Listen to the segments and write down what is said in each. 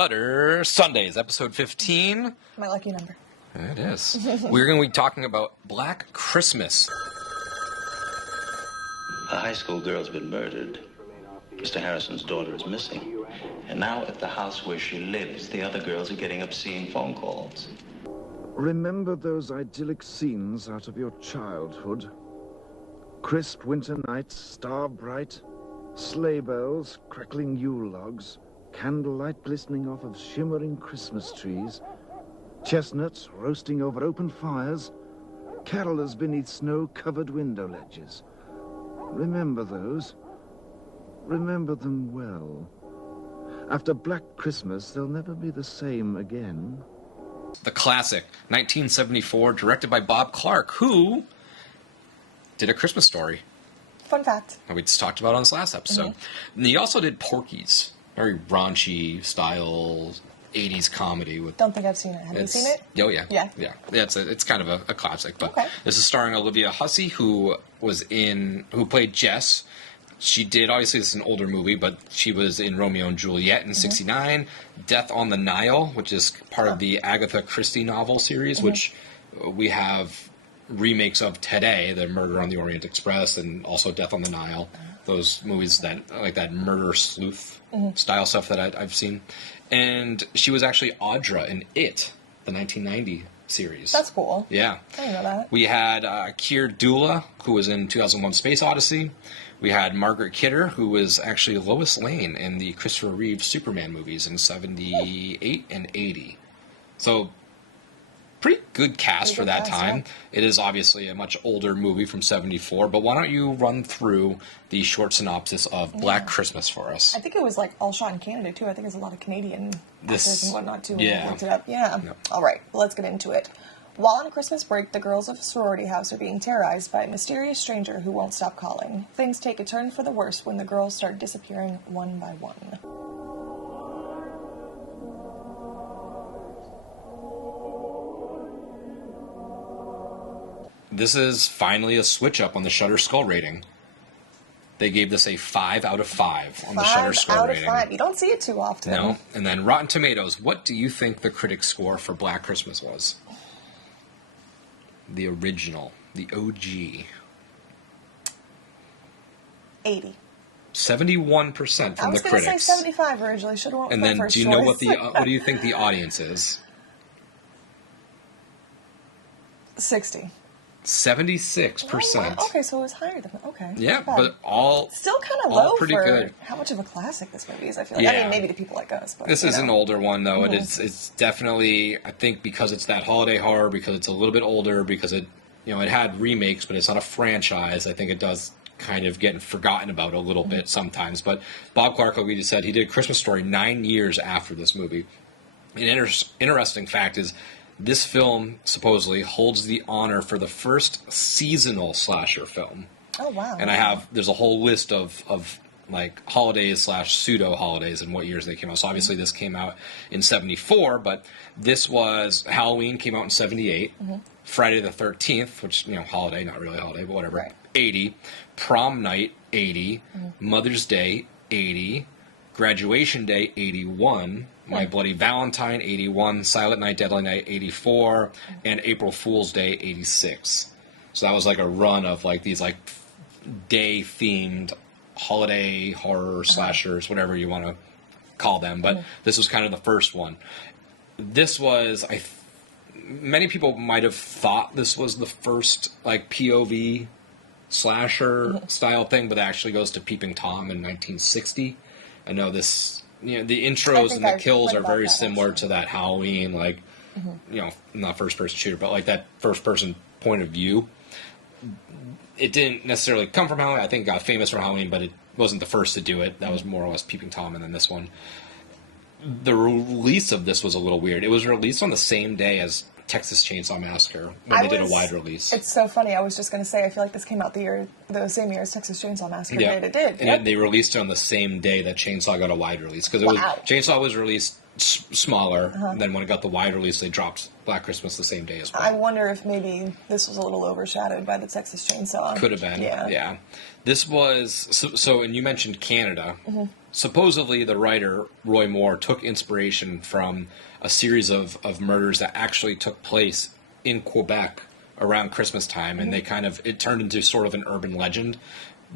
Shudder Sundays, episode 15. My lucky number. It is. We're going to be talking about Black Christmas. A high school girl's been murdered. Mr. Harrison's daughter is missing. And now at the house where she lives, the other girls are getting obscene phone calls. Remember those idyllic scenes out of your childhood? Crisp winter nights, star bright, sleigh bells, crackling Yule logs, candlelight glistening off of shimmering Christmas trees, chestnuts roasting over open fires, carolers beneath snow-covered window ledges. Remember those. Remember them well. After Black Christmas, they'll never be the same again. The classic, 1974, directed by Bob Clark, who did A Christmas Story. Fun fact. And we just talked about on this last episode. And he also did Porky's, very raunchy style 80s comedy. With Don't think I've seen it. Have you seen it? Oh, yeah. Yeah? Yeah, it's kind of a classic. But Okay. This is starring Olivia Hussey, who played Jess. She did, obviously this is an older movie, but she was in Romeo and Juliet in 69, Death on the Nile, which is part of the Agatha Christie novel series, which we have remakes of today, the Murder on the Orient Express and also Death on the Nile, those movies that, like that murder sleuth style stuff that I've seen. And she was actually Audra in It, the 1990 series. That's cool. Yeah. I didn't know that. We had Keir Dullea, who was in 2001 Space Odyssey. We had Margot Kidder, who was actually Lois Lane in the Christopher Reeve Superman movies in 78 and 80. So, pretty good cast for that time. Yeah. It is obviously a much older movie from 74, but why don't you run through the short synopsis of Black Christmas for us? I think it was like all shot in Canada too. I think there's a lot of Canadian actors and whatnot too. Yeah. I looked it up. Yeah. Yep. All right, let's get into it. While on a Christmas break, the girls of a sorority house are being terrorized by a mysterious stranger who won't stop calling. Things take a turn for the worse when the girls start disappearing one by one. This is finally a switch up on the Shudder Skull rating. They gave this a 5 out of 5 on the Shudder Skull rating. 5 out of 5. You don't see it too often. No. And then Rotten Tomatoes, what do you think the critic score for Black Christmas was? The original, the OG. 80. 71% from the critics. I was going to say 75 originally. Should have went with And my then, first do you know choice. what do you think the audience is? 60. 76%. Oh, okay, so it was higher than okay. Yeah, not bad. but all still kind of all low pretty for good. how much of a classic this movie is. I feel like. Yeah. I mean, maybe to people like us, but This is an older one, though. It's definitely, I think, because it's that holiday horror, because it's a little bit older, because it had remakes, but it's not a franchise. I think it does kind of get forgotten about a little bit sometimes. But Bob Clark, like we just said, he did Christmas Story 9 years after this movie. An interesting fact is this film supposedly holds the honor for the first seasonal slasher film. Oh wow! And there's a whole list of like holidays / pseudo holidays and what years they came out. So obviously this came out in 74, but this was Halloween came out in 78. Friday the 13th, which holiday, not really a holiday, but whatever. Right. 80. Prom night 80. Mother's Day 80. Graduation Day 81. My Bloody Valentine 81. Silent Night, Deadly Night 84. And April Fool's Day 86. So that was like a run of like these like day themed holiday horror slashers, whatever you want to call them. But this was kind of the first one. This was many people might have thought this was the first like POV slasher style thing, but it actually goes to Peeping Tom in 1960. I know this, the intros and the kills are very similar to that Halloween, like, not first person shooter, but like that first person point of view. It didn't necessarily come from Halloween. I think it got famous from Halloween, but it wasn't the first to do it. That was more or less Peeping Tom, and then this one. The release of this was a little weird. It was released on the same day as Texas Chainsaw Massacre when they did a wide release. It's so funny. I was just going to say, I feel like this came out the same year as Texas Chainsaw Massacre did. It did. And they released it on the same day that Chainsaw got a wide release. Because Chainsaw was released smaller, and then when it got the wide release, they dropped Black Christmas the same day as well. I wonder if maybe this was a little overshadowed by the Texas Chainsaw. Could have been, yeah. This was, so and you mentioned Canada. supposedly the writer, Roy Moore, took inspiration from a series of murders that actually took place in Quebec around Christmas time, and they it turned into sort of an urban legend,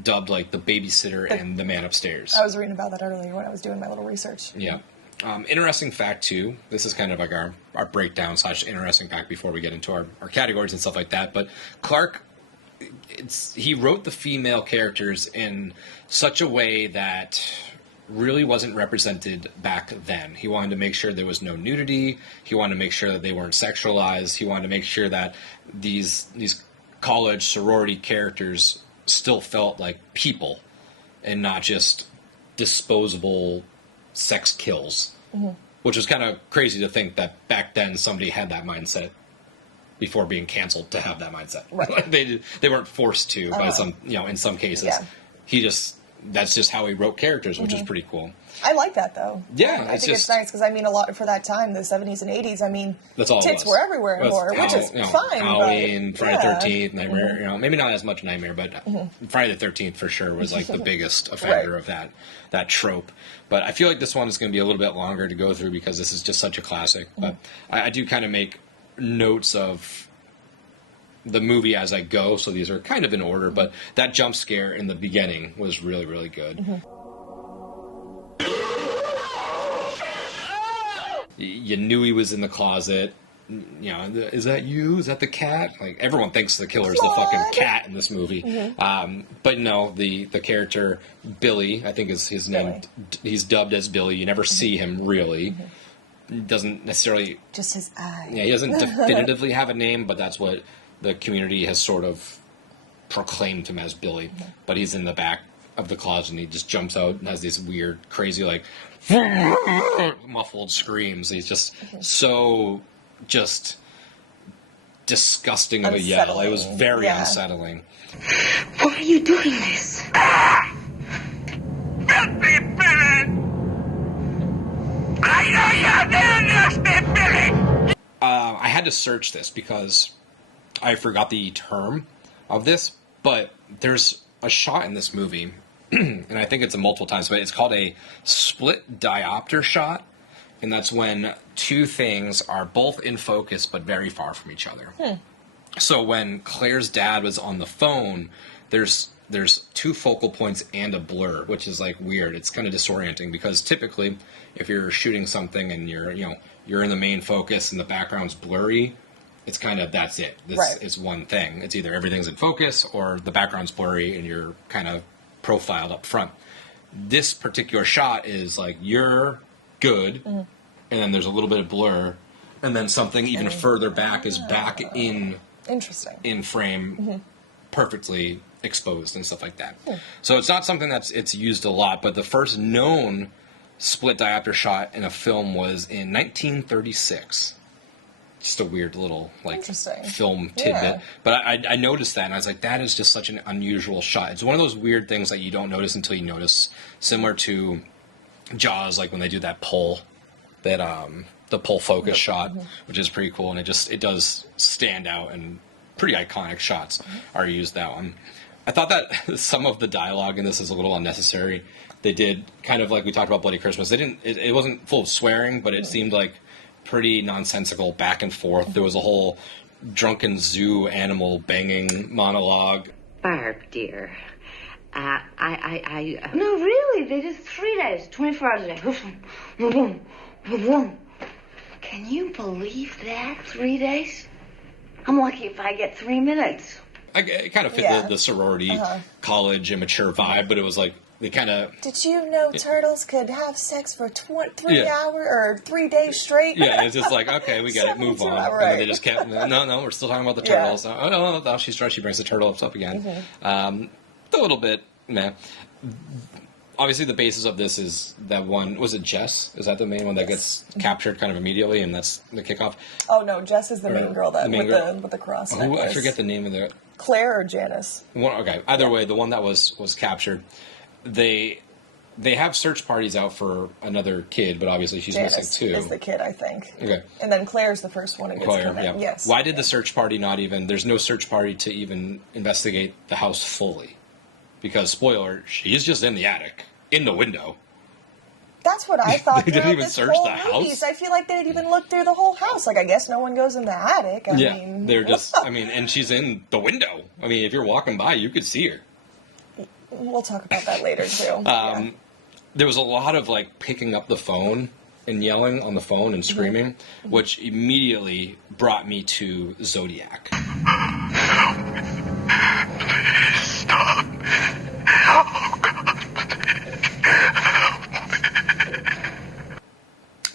dubbed like the babysitter and the man upstairs. I was reading about that earlier when I was doing my little research. Yeah. Interesting fact, too. This is kind of like our breakdown / interesting fact before we get into our categories and stuff like that. But Clark, he wrote the female characters in such a way that really wasn't represented back then. He wanted to make sure there was no nudity. He wanted to make sure that they weren't sexualized. He wanted to make sure that these college sorority characters still felt like people and not just disposable sex kills, which was kind of crazy to think that back then somebody had that mindset before being canceled to have that mindset. Right. they weren't forced to by some, in some cases. Yeah. That's just how he wrote characters, which is pretty cool. I like that, though. Yeah, I think it's nice because, I mean, a lot for that time, the 70s and 80s, I mean, that's all tits were everywhere in horror, which is fine. Halloween, but, Friday the 13th, Nightmare, maybe not as much Nightmare, but Friday the 13th for sure was like the biggest offender of that trope. But I feel like this one is going to be a little bit longer to go through because this is just such a classic. But I do kind of make notes of the movie as I go, so these are kind of in order, but that jump scare in the beginning was really, really good. You knew he was in the closet. Is that you? Is that the cat? Like, everyone thinks the killer's the fucking cat in this movie. But no, the character Billy, I think is his name. He's dubbed as Billy. You never see him really. Doesn't necessarily... Just his eye. Yeah, he doesn't definitively have a name, but that's what the community has sort of proclaimed him as, Billy. But he's in the back of the closet and he just jumps out and has these weird, crazy, like, muffled screams. He's just so disgusting of a yell. It was very unsettling. Why are you doing this? Filthy Billy! I know you're doing this, Billy! I had to search this because I forgot the term of this, but there's a shot in this movie, and I think it's multiple times, but it's called a split diopter shot, and that's when two things are both in focus but very far from each other. So when Claire's dad was on the phone, there's two focal points and a blur, which is like weird. It's kind of disorienting because typically if you're shooting something and you're in the main focus and the background's blurry, it's kind of, that's it. This is one thing. It's either everything's in focus or the background's blurry and you're kind of profiled up front. This particular shot is like, you're good, and then there's a little bit of blur, and then something even further back is back in frame, perfectly exposed and stuff like that. So it's not something it's used a lot, but the first known split diopter shot in a film was in 1936. Just a weird little film tidbit. But I noticed that and I was like, that is just such an unusual shot. It's one of those weird things that you don't notice until you notice, similar to Jaws, like when they do that pull, the pull focus shot, which is pretty cool, and it does stand out, and pretty iconic shots are used that one. I thought that some of the dialogue in this is a little unnecessary. They did kind of like we talked about Bloody Christmas. They didn't. It wasn't full of swearing, but it seemed like pretty nonsensical back and forth. There was a whole drunken zoo animal banging monologue. Barb, dear. No, really, they did 3 days, 24 hours a day. Can you believe that? 3 days? I'm lucky if I get 3 minutes. It kind of fit the sorority, college, immature vibe, but it was like, they kind of... Did you know turtles could have sex for 3 hours or 3 days straight? Yeah, it's just like, okay, we got it, move on. Right. And then they just kept, no, we're still talking about the turtles. Oh, no, she brings the turtle up again. A little bit, meh. Obviously, the basis of this is that one, was it Jess? Is that the main one that gets captured kind of immediately, and that's the kickoff? Oh, no, Jess is the main girl with the cross necklace. I forget the name of the... Claire or Janice? Okay, either way, the one that was captured... They have search parties out for another kid, but obviously she's Janice missing too. Is the kid, I think. Okay. And then Claire's the first one who gets killed. Yeah. Yes. Why did the search party not even... There's no search party to even investigate the house fully. Because, spoiler, she's just in the attic, in the window. That's what I thought. They didn't throughout even this search whole the movie. house? So I feel like they didn't even look through the whole house. Like, I guess no one goes in the attic. I mean, they're just, I mean, and she's in the window. I mean, if you're walking by, you could see her. We'll talk about that later, too. Yeah. There was a lot of, like, picking up the phone and yelling on the phone and screaming, which immediately brought me to Zodiac. Stop. Oh, God.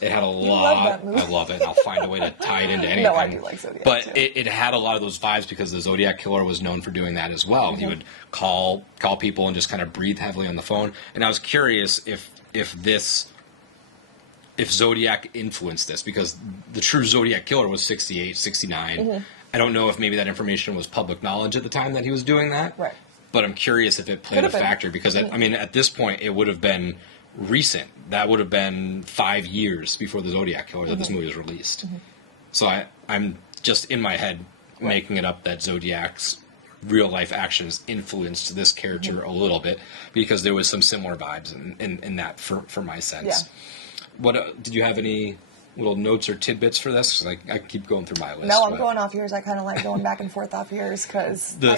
It had a love lot. that movie. I love it. I'll find a way to tie it into anything. No, I do like Zodiac, but too. it had a lot of those vibes because the Zodiac Killer was known for doing that as well. He would call people and just kind of breathe heavily on the phone. And I was curious if Zodiac influenced this, because the true Zodiac Killer was 68, 69. I don't know if maybe that information was public knowledge at the time that he was doing that. Right. But I'm curious if it played Could a have been. factor, because I mean, at this point, it would have been recent. That would have been 5 years before the Zodiac Killer that this movie was released. So I'm just in my head making it up that Zodiac's real life actions influenced this character a little bit, because there was some similar vibes in that for my sense. Yeah. What did you have any little notes or tidbits for this? 'Cause I keep going through my list. No, I'm but going off yours. I kind of like going back and forth off yours because the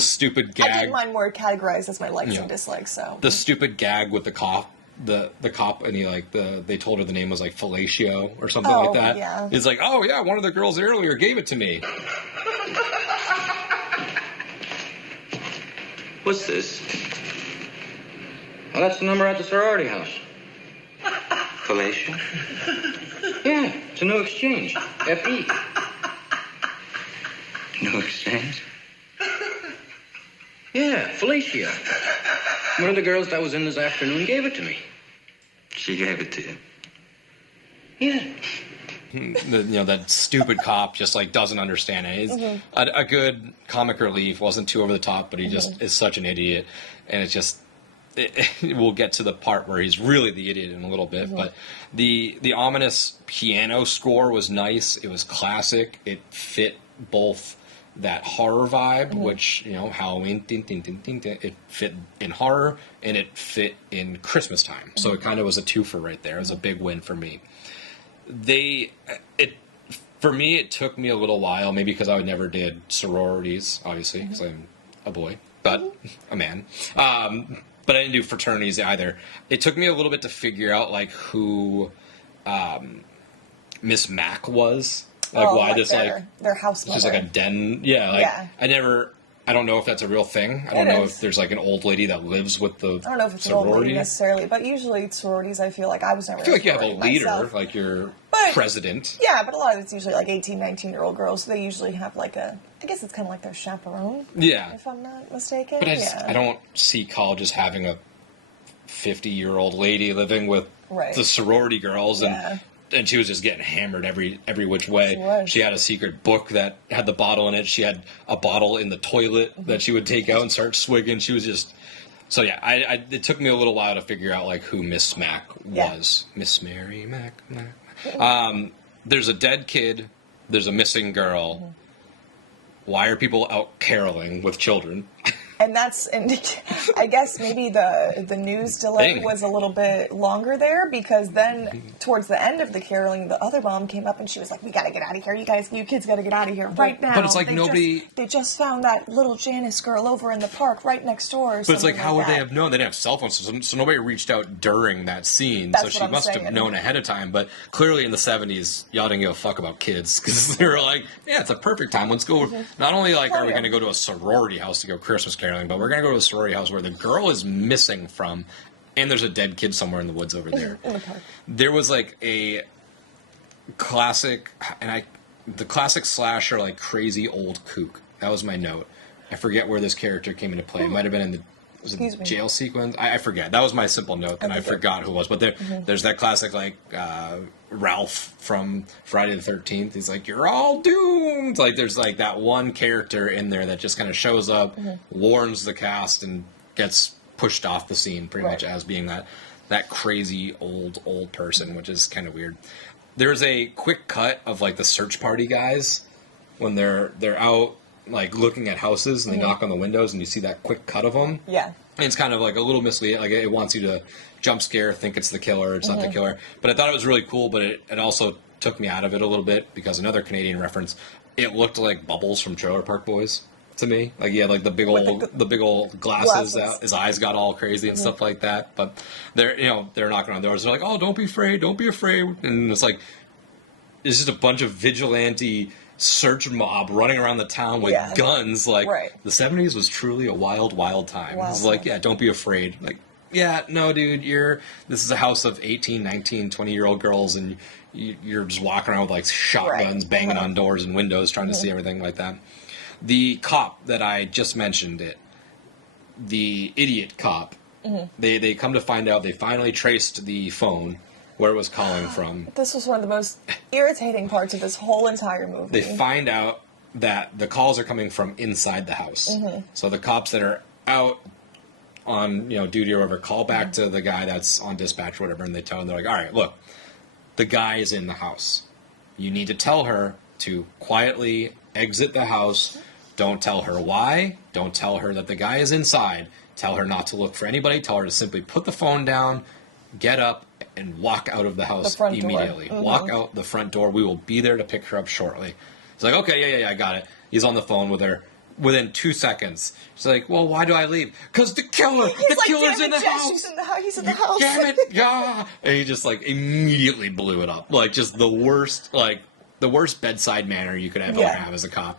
stupid I gag. did mine more categorized as my likes Yeah. and dislikes. So The stupid gag with the cop, the cop, and they told her the name was like Fellatio or something like that. Yeah. It's like, oh yeah, one of the girls earlier gave it to me. What's this? Well, that's the number at the sorority house. Felicia? Yeah, it's a new exchange. F.E. New exchange? Yeah, Felicia. One of the girls that was in this afternoon gave it to me. She gave it to you? Yeah. That stupid cop just like doesn't understand it. He's a good comic relief, wasn't too over the top, but he just is such an idiot, and it's just. We'll get to the part where he's really the idiot in a little bit, but the ominous piano score was nice. It was classic. It fit both that horror vibe, which, Halloween, it fit in horror, and it fit in Christmas time. So it kind of was a twofer right there. It was a big win for me. For me, it took me a little while, maybe because I never did sororities, obviously, because I'm a boy, but a man. But I didn't do fraternities either. It took me a little bit to figure out like who Miss Mac was. Like why this their house mother. she's like a den. Yeah. I don't know if that's a real thing. I don't know if there's like an old lady that lives with the I don't know if it's an old lady necessarily, but usually sororities, I feel like I was never. I feel like you have a leader, myself. like your president. Yeah, but a lot of it's usually like 18, 19-year-old girls. So they usually have like I guess it's kind of like their chaperone. Yeah. If I'm not mistaken. But I don't see colleges having a 50-year-old lady living with the sorority girls, and she was just getting hammered every which way. She had a secret book that had the bottle in it. She had a bottle in the toilet that she would take out and start swigging. She was just... So yeah, it took me a little while to figure out like who Miss Mac was. Miss Mary Mac. There's a dead kid. There's a missing girl. Why are people out caroling with children? And I guess maybe the news delay was a little bit longer there, because then towards the end of the caroling, the other mom came up and she was like, "We gotta get out of here. You kids gotta get out of here right now." But it's like they just found that little Janice girl over in the park right next door. But it's like, how would they have known? They didn't have cell phones, so nobody reached out during that scene. That's so she what I'm must saying. have known ahead of time. But clearly in the 70s, y'all didn't give a fuck about kids, because they were like, yeah, it's a perfect time. Let's go. Not only like are we going to go to a sorority house to go Christmas caroling, but we're going to go to a sorority house where the girl is missing from, and there's a dead kid somewhere in the woods over there. There was like a classic, the classic slasher, like crazy old kook. That was my note. I forget where this character came into play. It might have been in the jail sequence. I forget. That was my simple note, and I forgot who it was. But there's that classic like Ralph from Friday the 13th. He's like, "You're all doomed." Like there's like that one character in there that just kind of shows up, warns the cast, and gets pushed off the scene pretty much as being that crazy old person, which is kind of weird. There's a quick cut of like the search party guys when they're out like looking at houses and they knock on the windows and you see that quick cut of them. Yeah. And it's kind of like a little misleading. Like it wants you to jump scare, think it's the killer, it's not the killer. But I thought it was really cool, but it also took me out of it a little bit because another Canadian reference, it looked like Bubbles from Trailer Park Boys to me. Like he had like the big old glasses. His eyes got all crazy and stuff like that. But they're knocking on doors. They're like, oh, don't be afraid, and it's like it's just a bunch of vigilante search mob running around the town with guns. Like the 70s was truly a wild, wild time. It's like, yeah, don't be afraid. Like, yeah, no, dude, this is a house of 18, 19, 20-year-old girls, and you're just walking around with like shotguns, banging on doors and windows, trying to see everything like that. The cop that I just mentioned, the idiot cop, they come to find out, they finally traced the phone where it was calling from. This was one of the most irritating parts of this whole entire movie. They find out that the calls are coming from inside the house. So the cops that are out on duty or whatever call back to the guy that's on dispatch or whatever, and they tell him, they're like, all right, look, the guy is in the house. You need to tell her to quietly exit the house. Don't tell her why. Don't tell her that the guy is inside. Tell her not to look for anybody. Tell her to simply put the phone down, get up, and walk out of the house immediately. Walk out the front door. We will be there to pick her up shortly. He's like, okay, yeah, I got it. He's on the phone with her. Within 2 seconds, she's like, well, why do I leave? Because the killer's in the house. He's in the house. Damn it, yeah. And he just like immediately blew it up. Like just the worst bedside manner you could ever have as a cop.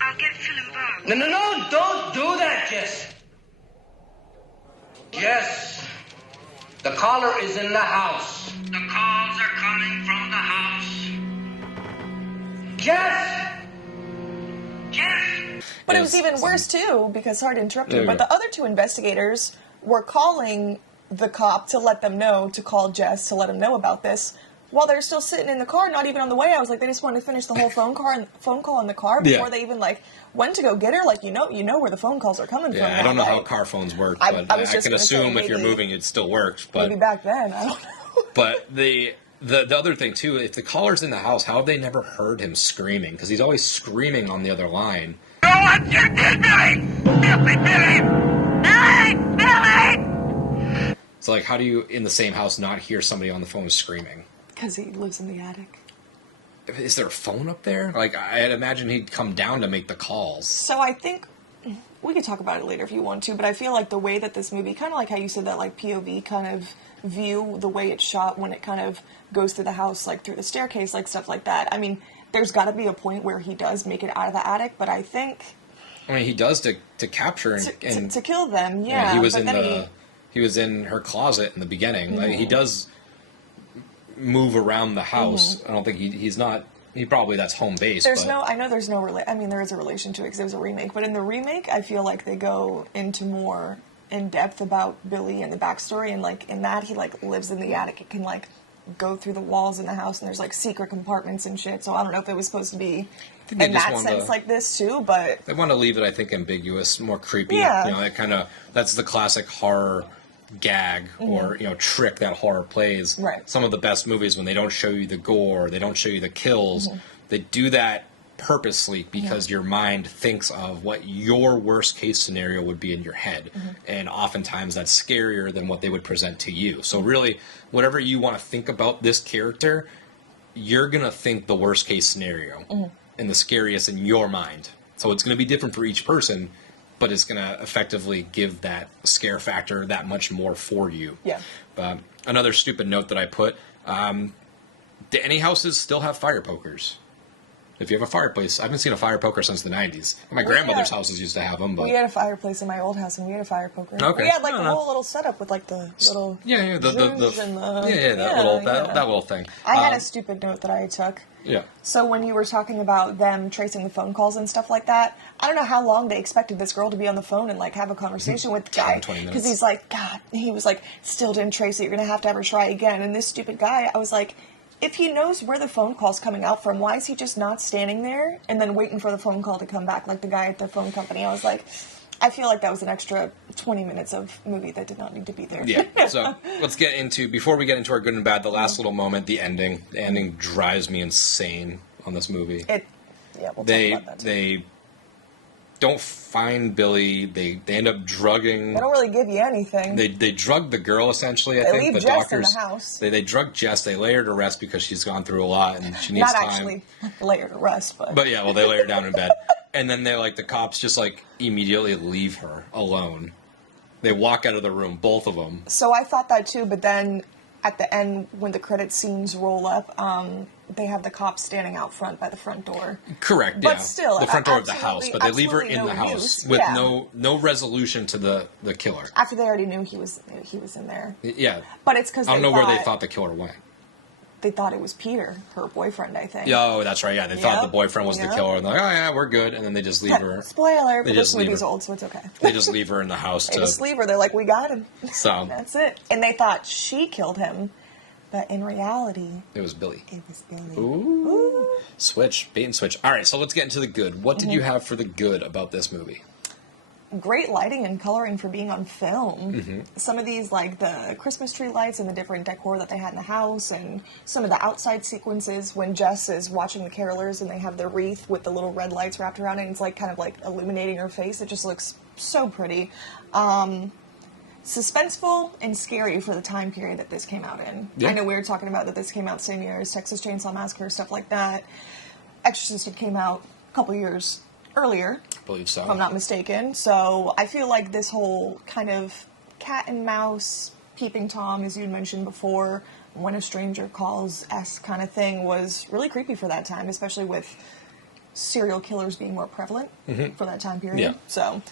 I'll get Phil involved. No, don't do that, Jess. Jess, the caller is in the house. The calls are coming from the house. Jess! But it was even worse, too, because, sorry to interrupt you, but the other two investigators were calling the cop to let them know, to call Jess to let him know about this, while they're still sitting in the car, not even on the way. I was like, they just wanted to finish the whole phone call in the car before they even, went to go get her. Like, you know where the phone calls are coming from. I don't know how car phones work, but I can assume if you're moving, it still works. But maybe back then, I don't know. But the other thing, too, if the caller's in the house, how have they never heard him screaming? Because he's always screaming on the other line. Go on, you did, Billy! Billy! So, how do you, in the same house, not hear somebody on the phone screaming? Because he lives in the attic. Is there a phone up there? I'd imagine he'd come down to make the calls. So I think we could talk about it later if you want to, but I feel like the way that this movie, kind of like how you said that, POV kind of view, the way it's shot when it kind of goes through the house, through the staircase, stuff like that. I mean, there's got to be a point where he does make it out of the attic, but I think... I mean, he does to capture and to kill them, yeah. He was in her closet in the beginning. He does move around the house. I don't think he's not... He probably, that's home base. There is a relation to it because it was a remake, but in the remake, I feel like they go into more in depth about Billy and the backstory, and in that he lives in the attic. It can go through the walls in the house, and there's secret compartments and shit. So I don't know if it was supposed to be in that sense like this too, but they want to leave it, I think, ambiguous, more creepy. Yeah, that's the classic horror gag or trick that horror plays. Right. Some of the best movies, when they don't show you the gore, they don't show you the kills, they do that purposely because your mind thinks of what your worst case scenario would be in your head, and oftentimes that's scarier than what they would present to you. So really, whatever you want to think about this character, you're gonna think the worst case scenario and the scariest in your mind. So it's gonna be different for each person, but it's going to effectively give that scare factor that much more for you. Yeah. Another stupid note that I put, do any houses still have fire pokers? If you have a fireplace, I haven't seen a fire poker since the 90s. My grandmother's houses used to have them. But we had a fireplace in my old house, and we had a fire poker. Okay. We had a whole little setup with the little that little thing. I had a stupid note that I took. Yeah. So when you were talking about them tracing the phone calls and stuff like that, I don't know how long they expected this girl to be on the phone and have a conversation with the guy, because he's God, he was still didn't trace it. You're gonna have to ever try again. And this stupid guy, I was like, if he knows where the phone call's coming out from, why is he just not standing there and then waiting for the phone call to come back like the guy at the phone company? I was like, I feel like that was an extra 20 minutes of movie that did not need to be there. Yeah, so let's get into, before we get into our good and bad, the last little moment, the ending. The ending drives me insane on this movie. We'll talk about that too. They don't find Billy. They end up drugging. They don't really give you anything. They drug the girl, essentially, I They think. leave The Jess doctors, in the house. They drug Jess. They lay her to rest because she's gone through a lot and she needs Not time. actually lay her to rest, but... But yeah, well, they lay her down in bed. And then the cops just, immediately leave her alone. They walk out of the room, both of them. So I thought that too, but then at the end, when the credit scenes roll up, they have the cops standing out front by the front door. Correct, but yeah. still, the front door of the house, but they leave her in the house use. with Yeah. no resolution to the killer. After they already knew he was in there. Yeah. But it's because I don't know where they thought the killer went. They thought it was Peter, her boyfriend, I think. Oh, that's right. Yeah, they thought the boyfriend was the killer, and they're like, "Oh yeah, we're good," and then they just leave her. Spoiler, but this movie's old, so it's okay. They just leave her in the house. They just leave her. They're like, "We got him." So that's it. And they thought she killed him, but in reality, it was Billy. It was Billy. Ooh. Switch, bait and switch. All right, so let's get into the good. What did you have for the good about this movie? Great lighting and coloring for being on film. Some of these, like the Christmas tree lights and the different decor that they had in the house, and some of the outside sequences when Jess is watching the carolers and they have the wreath with the little red lights wrapped around it, and it's kind of illuminating her face. It just looks so pretty. Suspenseful and scary for the time period that this came out in. Yeah. I know we were talking about that this came out the same year as Texas Chainsaw Massacre, stuff like that. Exorcist had came out a couple years earlier, I believe so, if I'm not mistaken. So I feel like this whole kind of cat and mouse, peeping Tom, as you mentioned before, when a stranger calls-esque kind of thing was really creepy for that time, especially with serial killers being more prevalent for that time period. Yeah. So,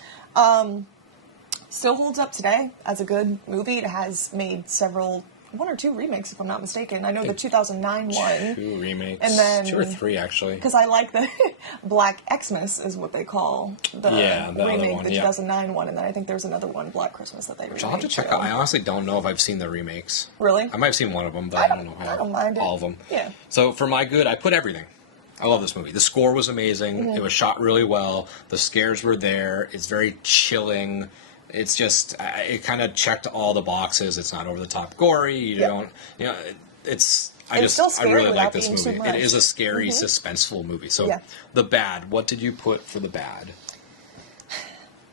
still holds up today as a good movie. It has made one or two remakes, if I'm not mistaken. I know the 2009 one. 2 remakes. And then 2 or 3, actually. Because I like the Black Xmas is what they call the remake, one, the 2009 one. And then I think there's another one, Black Christmas, that they remade. I'll have to check out. I honestly don't know if I've seen the remakes. Really? I might have seen one of them, but I don't know how. I don't mind it. All of them. Yeah. So for my good, I put everything. I love this movie. The score was amazing. It was shot really well. The scares were there. It's very chilling. It's just, it kind of checked all the boxes. It's not over the top gory. You don't, I really like this movie. It is a scary, suspenseful movie. So the bad, what did you put for the bad?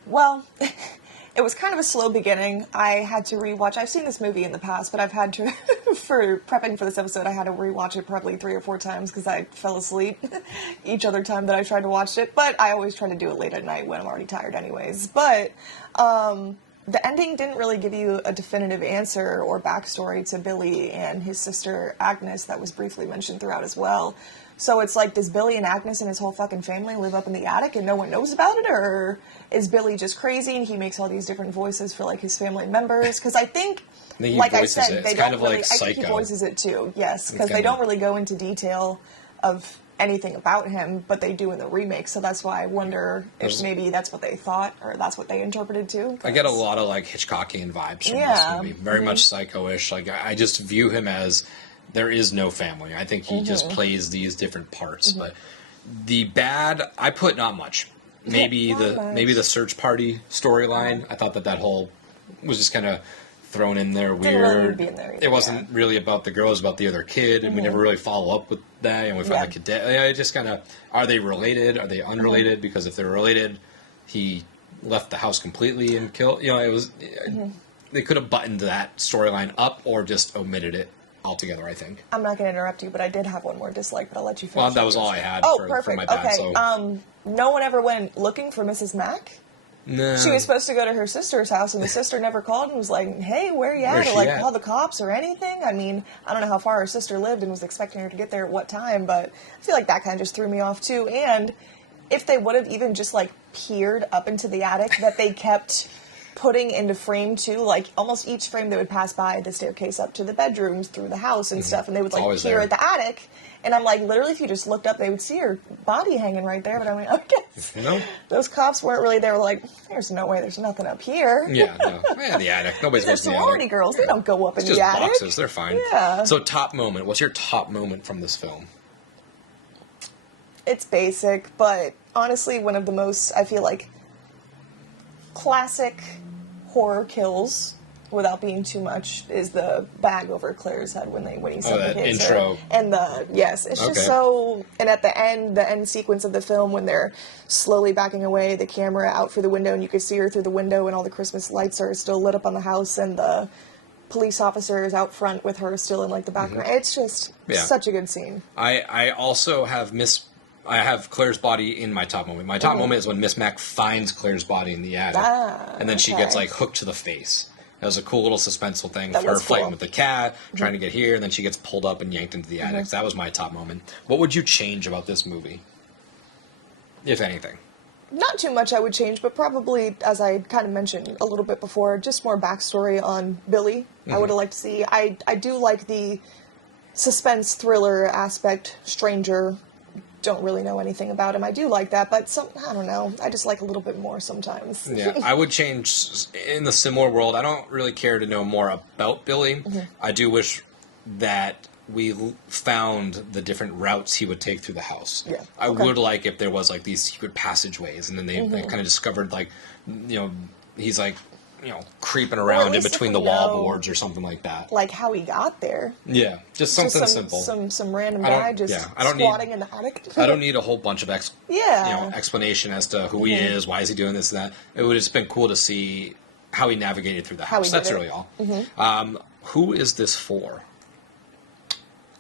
Well, it was kind of a slow beginning. I had to rewatch. I've seen this movie in the past, but I've had to, for prepping for this episode, I had to rewatch it probably 3 or 4 times because I fell asleep each other time that I tried to watch it. But I always try to do it late at night when I'm already tired anyways. But the ending didn't really give you a definitive answer or backstory to Billy and his sister Agnes that was briefly mentioned throughout as well. So it's like, does Billy and Agnes and his whole fucking family live up in the attic and no one knows about it? Or is Billy just crazy and he makes all these different voices for his family members? Because I think, I said, they don't really, I think he voices it too, yes. Because they don't really go into detail of anything about him, but they do in the remake. So that's why I wonder if maybe that's what they thought or that's what they interpreted too. I get a lot of Hitchcockian vibes from this movie. Very much psycho-ish. I just view him as, there is no family. I think he just plays these different parts. But the bad, I put not much. Maybe the search party storyline. I thought that whole was just kind of thrown in there weird. Didn't really be in there either, it wasn't really about the girl, it was about the other kid, and we never really follow up with that. And we found the cadet. It just kind of, are they related? Are they unrelated? Because if they're related, he left the house completely and killed. It was. They could have buttoned that storyline up or just omitted it altogether, I think. I'm not going to interrupt you, but I did have one more dislike, but I'll let you finish. Well, that was all I had for my bad. Okay. So. No one ever went looking for Mrs. Mack? No. She was supposed to go to her sister's house, and the sister never called and was like, hey, where you at? Where's Or she at? call the cops or anything. I mean, I don't know how far her sister lived and was expecting her to get there at what time, but I feel like that kind of just threw me off too. And if they would have even just peered up into the attic that they kept putting into frame too, almost each frame they would pass by the staircase up to the bedrooms through the house and stuff, and they would peer at the attic, and I'm literally if you just looked up they would see her body hanging right there, but I'm okay. Those cops weren't really there. There's no way, there's nothing up here. Yeah, the attic. Nobody's They're supposed to be sorority girls, they don't go up in the attic. Just boxes, they're fine. Yeah. So top moment, what's your top moment from this film? It's basic, but honestly one of the most, I feel classic horror kills without being too much, is the bag over Claire's head when he suffocates that intro. her. And it's just so. And at the end sequence of the film, when they're slowly backing away, the camera out through the window, and you can see her through the window, and all the Christmas lights are still lit up on the house, and the police officer is out front with her still in like the background. It's just such a good scene. I also have I have Claire's body in my top moment. My top moment is when Miss Mac finds Claire's body in the attic, and then she gets like hooked to the face. That was a cool little suspenseful thing for her fighting with the cat, trying to get here, and then she gets pulled up and yanked into the attic. So that was my top moment. What would you change about this movie, if anything? Not too much I would change, but probably, as I kind of mentioned a little bit before, just more backstory on Billy. I would have liked to see. I do like the suspense thriller aspect. Stranger, don't really know anything about him. I do like that, but I don't know. I just like a little bit more sometimes. Yeah, I would change in the similar world. I don't really care to know more about Billy. I do wish that we found the different routes he would take through the house. Yeah. I would like if there was like these secret passageways, and then they kind of discovered like, he's like, creeping around in between the wall boards or something like that. Like how he got there. Yeah, just something simple. Some random guy squatting in the attic. I don't need a whole bunch of explanation as to who he is, why is he doing this and that. It would have just been cool to see how he navigated through the house. That's really all. Who is this for?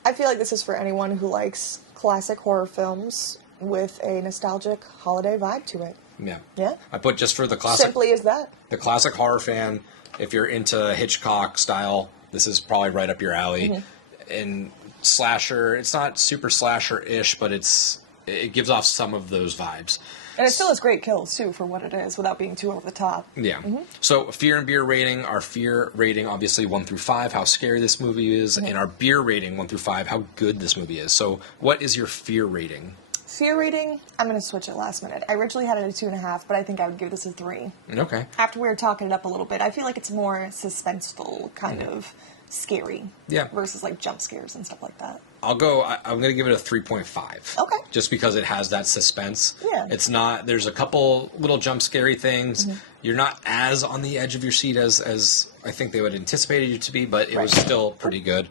I feel like this is for anyone who likes classic horror films with a nostalgic holiday vibe to it. Yeah. Yeah. I put just for the classic. Simply as that. The classic horror fan, if you're into Hitchcock style, this is probably right up your alley. And slasher, it's not super slasher-ish, but it gives off some of those vibes. And it still has great kills, too, for what it is, without being too over the top. Yeah. So, fear and beer rating. Our fear rating, obviously, 1 through 5, how scary this movie is. And our beer rating, 1 through 5, how good this movie is. So, what is your fear rating? Fear rating, I'm going to switch it last minute. I originally had it at 2.5, but I think I would give this a 3. Okay. After we were talking it up a little bit, I feel like it's more suspenseful, kind of scary. Yeah. Versus, like, jump scares and stuff like that. I'm going to give it a 3.5. Okay. Just because it has that suspense. Yeah. It's not, there's a couple little jump scary things. You're not as on the edge of your seat as I think they would anticipate you to be, but it was still pretty good.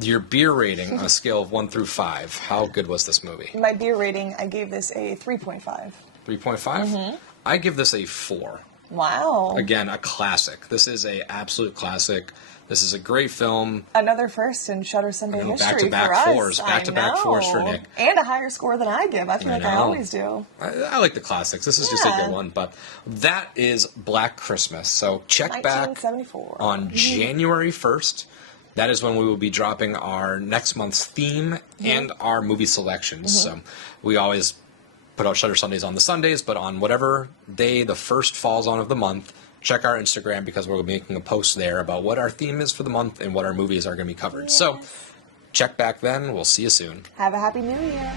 Your beer rating on a scale of 1 through 5, how good was this movie? My beer rating, I gave this a 3.5. 3.5? I give this a 4. Wow. Again, a classic. This is a absolute classic. This is a great film. Another first in Shudder Sunday history back-to-back for us. fours. Back-to-back fours for Nick. And a higher score than I give. I feel like I always do. I like the classics. This is just a good one. But that is Black Christmas. So check back on January 1st. That is when we will be dropping our next month's theme and our movie selections. So we always put out Shudder Sundays on the Sundays, but on whatever day the first falls on of the month, check our Instagram because we're making a post there about what our theme is for the month and what our movies are going to be covered. So check back then. We'll see you soon. Have a happy new year.